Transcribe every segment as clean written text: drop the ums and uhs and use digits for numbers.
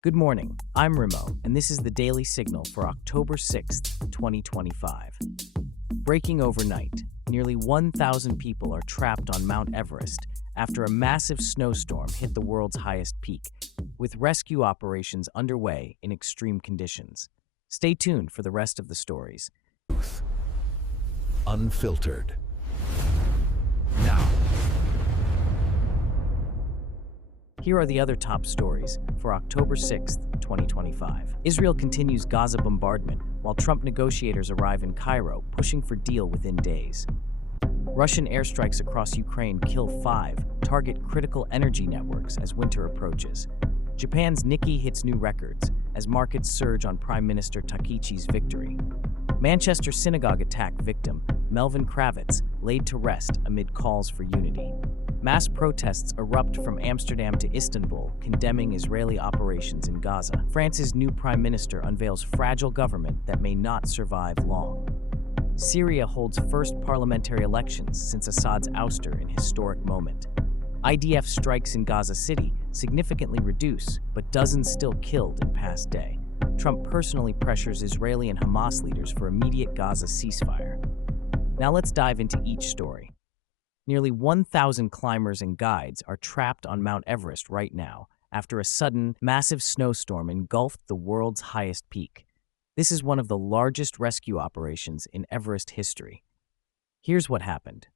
Good morning. I'm Remo, and this is the Daily Signal for October 6th, 2025. Breaking overnight, nearly 1,000 people are trapped on Mount Everest after a massive snowstorm hit the world's highest peak, with rescue operations underway in extreme conditions. Stay tuned for the rest of the stories. Unfiltered. Now, Here are the other top stories for October 6th, 2025. Israel continues Gaza bombardment while Trump negotiators arrive in Cairo, pushing for deal within days. Russian airstrikes across Ukraine kill 5, target critical energy networks as winter approaches. Japan's Nikkei hits new records as markets surge on Prime Minister Takichi's victory. Manchester synagogue attack victim Melvin Kravitz laid to rest amid calls for unity. Mass protests erupt from Amsterdam to Istanbul, condemning Israeli operations in Gaza. France's new prime minister unveils fragile government that may not survive long. Syria holds first parliamentary elections since Assad's ouster in historic moment. IDF strikes in Gaza City significantly reduce, but dozens still killed in past day. Trump personally pressures Israeli and Hamas leaders for immediate Gaza ceasefire. Now let's dive into each story. Nearly 1,000 climbers and guides are trapped on Mount Everest right now after a sudden, massive snowstorm engulfed the world's highest peak. This is one of the largest rescue operations in Everest history. Here's what happened.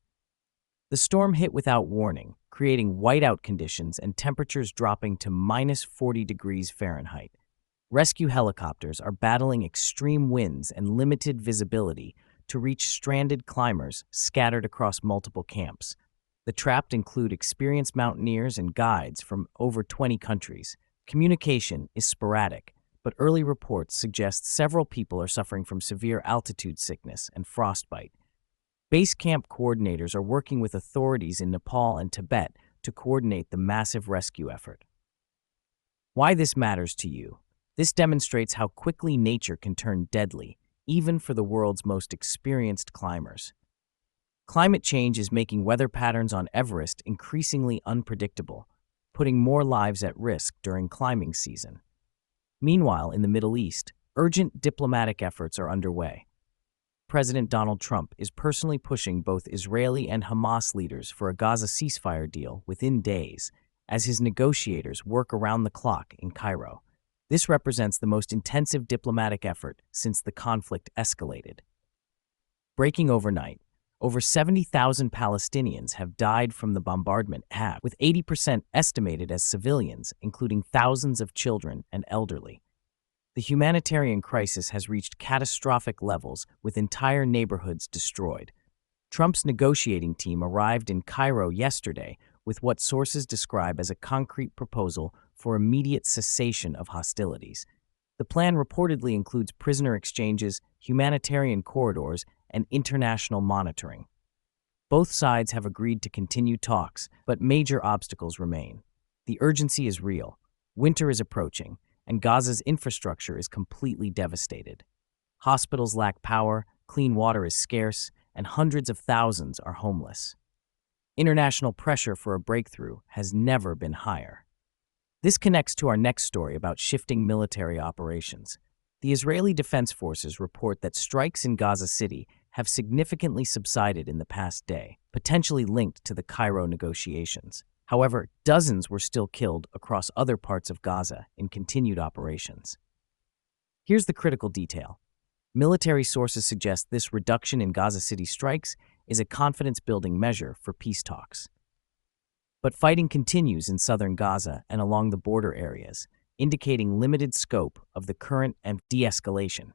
The storm hit without warning, creating whiteout conditions and temperatures dropping to minus 40 degrees Fahrenheit. Rescue helicopters are battling extreme winds and limited visibility to reach stranded climbers scattered across multiple camps. The trapped include experienced mountaineers and guides from over 20 countries. Communication is sporadic, but early reports suggest several people are suffering from severe altitude sickness and frostbite. Base camp coordinators are working with authorities in Nepal and Tibet to coordinate the massive rescue effort. Why this matters to you? This demonstrates how quickly nature can turn deadly, even for the world's most experienced climbers. Climate change is making weather patterns on Everest increasingly unpredictable, putting more lives at risk during climbing season. Meanwhile, in the Middle East, urgent diplomatic efforts are underway. President Donald Trump is personally pushing both Israeli and Hamas leaders for a Gaza ceasefire deal within days, as his negotiators work around the clock in Cairo. This represents the most intensive diplomatic effort since the conflict escalated. Breaking overnight, over 70,000 Palestinians have died from the bombardment, with 80% estimated as civilians, including thousands of children and elderly. The humanitarian crisis has reached catastrophic levels, with entire neighborhoods destroyed. Trump's negotiating team arrived in Cairo yesterday with what sources describe as a concrete proposal for immediate cessation of hostilities. The plan reportedly includes prisoner exchanges, humanitarian corridors, and international monitoring. Both sides have agreed to continue talks, but major obstacles remain. The urgency is real. Winter is approaching, and Gaza's infrastructure is completely devastated. Hospitals lack power, clean water is scarce, and hundreds of thousands are homeless. International pressure for a breakthrough has never been higher. This connects to our next story about shifting military operations. The Israeli Defense Forces report that strikes in Gaza City have significantly subsided in the past day, potentially linked to the Cairo negotiations. However, dozens were still killed across other parts of Gaza in continued operations. Here's the critical detail. Military sources suggest this reduction in Gaza City strikes is a confidence-building measure for peace talks. But fighting continues in southern Gaza and along the border areas, indicating limited scope of the current and de-escalation.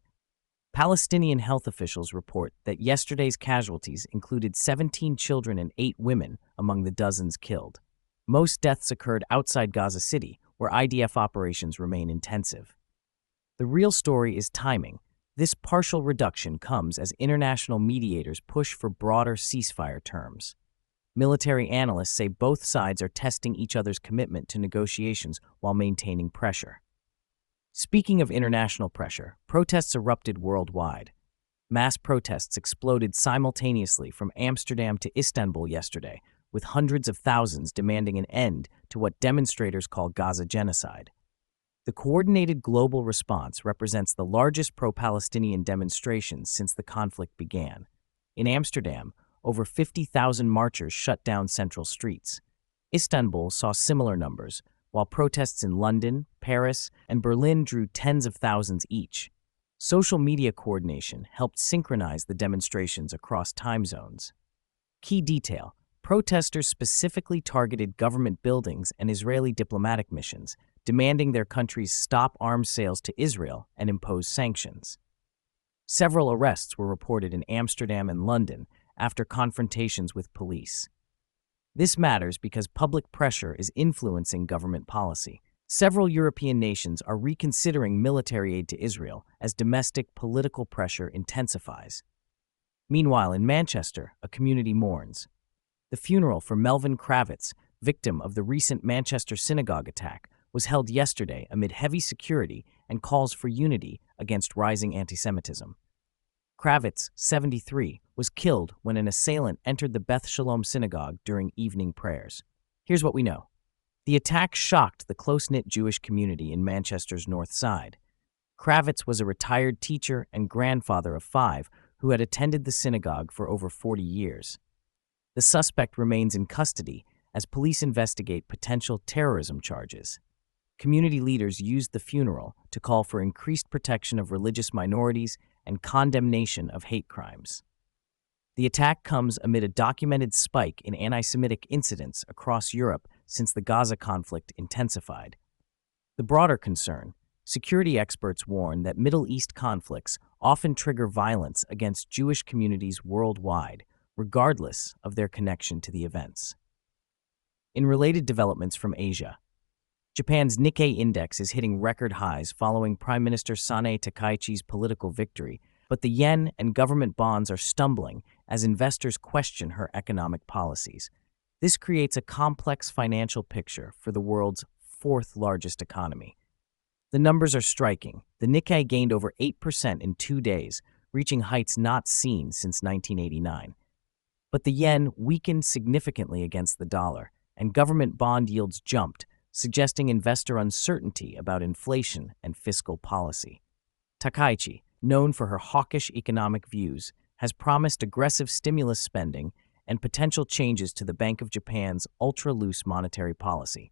Palestinian health officials report that yesterday's casualties included 17 children and 8 women among the dozens killed. Most deaths occurred outside Gaza City, where IDF operations remain intensive. The real story is timing. This partial reduction comes as international mediators push for broader ceasefire terms. Military analysts say both sides are testing each other's commitment to negotiations while maintaining pressure. Speaking of international pressure, protests erupted worldwide. Mass protests exploded simultaneously from Amsterdam to Istanbul yesterday, with hundreds of thousands demanding an end to what demonstrators call Gaza genocide. The coordinated global response represents the largest pro-Palestinian demonstrations since the conflict began. In Amsterdam, over 50,000 marchers shut down central streets. Istanbul saw similar numbers, while protests in London, Paris, and Berlin drew tens of thousands each. Social media coordination helped synchronize the demonstrations across time zones. Key detail: protesters specifically targeted government buildings and Israeli diplomatic missions, demanding their countries stop arms sales to Israel and impose sanctions. Several arrests were reported in Amsterdam and London after confrontations with police. This matters because public pressure is influencing government policy. Several European nations are reconsidering military aid to Israel as domestic political pressure intensifies. Meanwhile, in Manchester, a community mourns. The funeral for Melvin Kravitz, victim of the recent Manchester synagogue attack, was held yesterday amid heavy security and calls for unity against rising antisemitism. Kravitz, 73, was killed when an assailant entered the Beth Shalom synagogue during evening prayers. Here's what we know. The attack shocked the close-knit Jewish community in Manchester's North Side. Kravitz was a retired teacher and grandfather of 5 who had attended the synagogue for over 40 years. The suspect remains in custody as police investigate potential terrorism charges. Community leaders used the funeral to call for increased protection of religious minorities and condemnation of hate crimes. The attack comes amid a documented spike in anti-Semitic incidents across Europe since the Gaza conflict intensified. The broader concern: security experts warn that Middle East conflicts often trigger violence against Jewish communities worldwide, regardless of their connection to the events. In related developments from Asia, Japan's Nikkei index is hitting record highs following Prime Minister Sanae Takaichi's political victory, but the yen and government bonds are stumbling as investors question her economic policies. This creates a complex financial picture for the world's fourth largest economy. The numbers are striking. The Nikkei gained over 8% in 2 days, reaching heights not seen since 1989. But the yen weakened significantly against the dollar, and government bond yields jumped, suggesting investor uncertainty about inflation and fiscal policy. Takaichi, known for her hawkish economic views, has promised aggressive stimulus spending and potential changes to the Bank of Japan's ultra-loose monetary policy.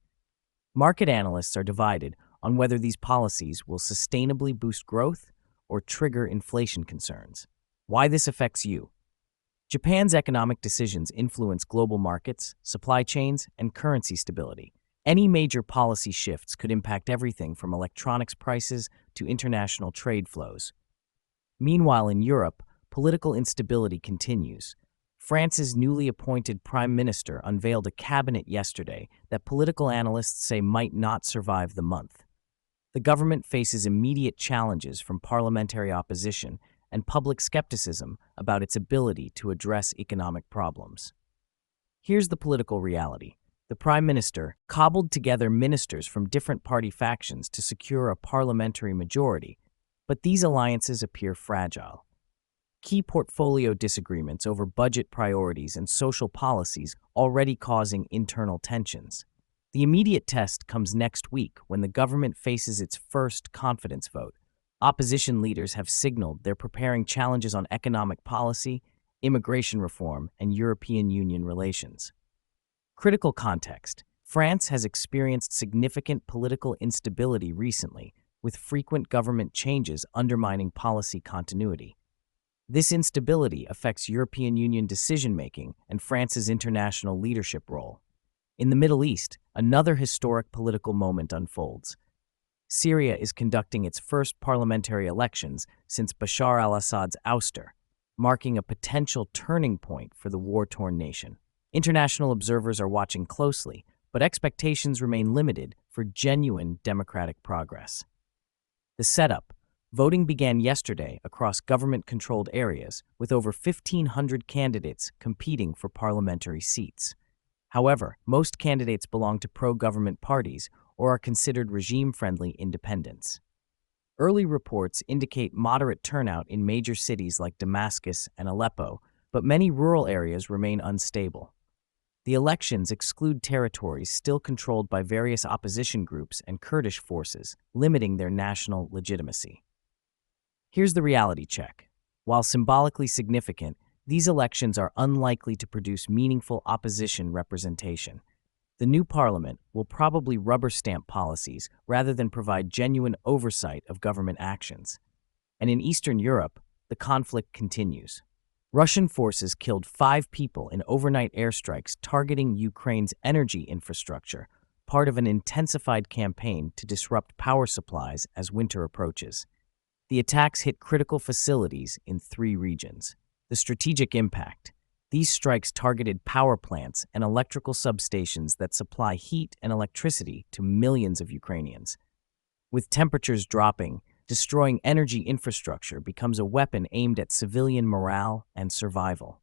Market analysts are divided on whether these policies will sustainably boost growth or trigger inflation concerns. Why this affects you? Japan's economic decisions influence global markets, supply chains, and currency stability. Any major policy shifts could impact everything from electronics prices to international trade flows. Meanwhile, in Europe, political instability continues. France's newly appointed prime minister unveiled a cabinet yesterday that political analysts say might not survive the month. The government faces immediate challenges from parliamentary opposition and public skepticism about its ability to address economic problems. Here's the political reality. The prime minister cobbled together ministers from different party factions to secure a parliamentary majority, but these alliances appear fragile. Key portfolio disagreements over budget priorities and social policies already causing internal tensions. The immediate test comes next week when the government faces its first confidence vote. Opposition leaders have signaled they're preparing challenges on economic policy, immigration reform, and European Union relations. Critical context: France has experienced significant political instability recently, with frequent government changes undermining policy continuity. This instability affects European Union decision-making and France's international leadership role. In the Middle East, another historic political moment unfolds. Syria is conducting its first parliamentary elections since Bashar al-Assad's ouster, marking a potential turning point for the war-torn nation. International observers are watching closely, but expectations remain limited for genuine democratic progress. The setup: voting began yesterday across government-controlled areas, with over 1,500 candidates competing for parliamentary seats. However, most candidates belong to pro-government parties or are considered regime-friendly independents. Early reports indicate moderate turnout in major cities like Damascus and Aleppo, but many rural areas remain unstable. The elections exclude territories still controlled by various opposition groups and Kurdish forces, limiting their national legitimacy. Here's the reality check. While symbolically significant, these elections are unlikely to produce meaningful opposition representation. The new parliament will probably rubber stamp policies rather than provide genuine oversight of government actions. And in Eastern Europe, the conflict continues. Russian forces killed 5 people in overnight airstrikes targeting Ukraine's energy infrastructure, part of an intensified campaign to disrupt power supplies as winter approaches. The attacks hit critical facilities in 3 regions. The strategic impact. These strikes targeted power plants and electrical substations that supply heat and electricity to millions of Ukrainians. With temperatures dropping, destroying energy infrastructure becomes a weapon aimed at civilian morale and survival.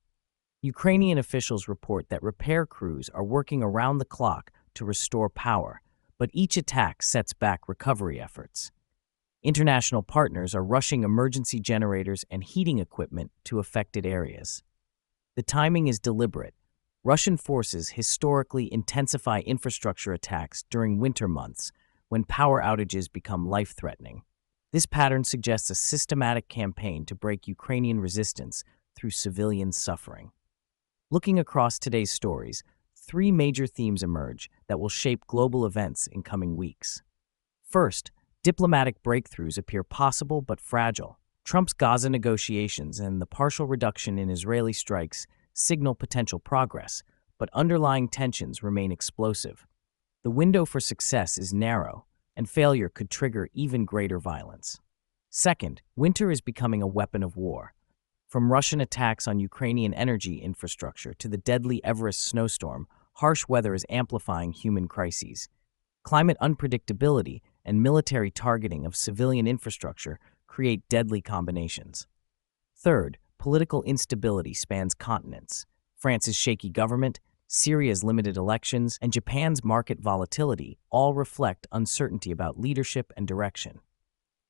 Ukrainian officials report that repair crews are working around the clock to restore power, but each attack sets back recovery efforts. International partners are rushing emergency generators and heating equipment to affected areas. The timing is deliberate. Russian forces historically intensify infrastructure attacks during winter months when power outages become life-threatening. This pattern suggests a systematic campaign to break Ukrainian resistance through civilian suffering. Looking across today's stories, 3 major themes emerge that will shape global events in coming weeks. First, diplomatic breakthroughs appear possible but fragile. Trump's Gaza negotiations and the partial reduction in Israeli strikes signal potential progress, but underlying tensions remain explosive. The window for success is narrow, and failure could trigger even greater violence. Second, winter is becoming a weapon of war. From Russian attacks on Ukrainian energy infrastructure to the deadly Everest snowstorm, harsh weather is amplifying human crises. Climate unpredictability and military targeting of civilian infrastructure create deadly combinations. Third, political instability spans continents. France's shaky government, Syria's limited elections, and Japan's market volatility all reflect uncertainty about leadership and direction.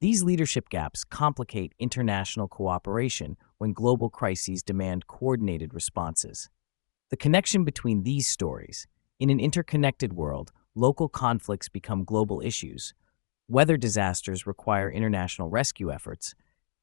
These leadership gaps complicate international cooperation when global crises demand coordinated responses. The connection between these stories. In an interconnected world, local conflicts become global issues. Weather disasters require international rescue efforts,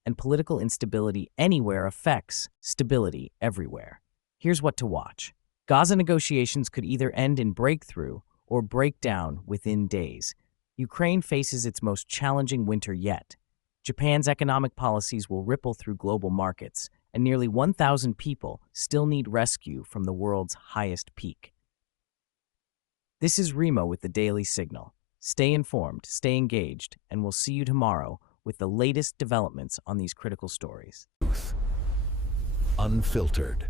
and political instability anywhere affects stability everywhere. Here's what to watch. Gaza negotiations could either end in breakthrough or break down within days. Ukraine faces its most challenging winter yet. Japan's economic policies will ripple through global markets, and nearly 1,000 people still need rescue from the world's highest peak. This is Remo with the Daily Signal. Stay informed, stay engaged, and we'll see you tomorrow with the latest developments on these critical stories. Unfiltered.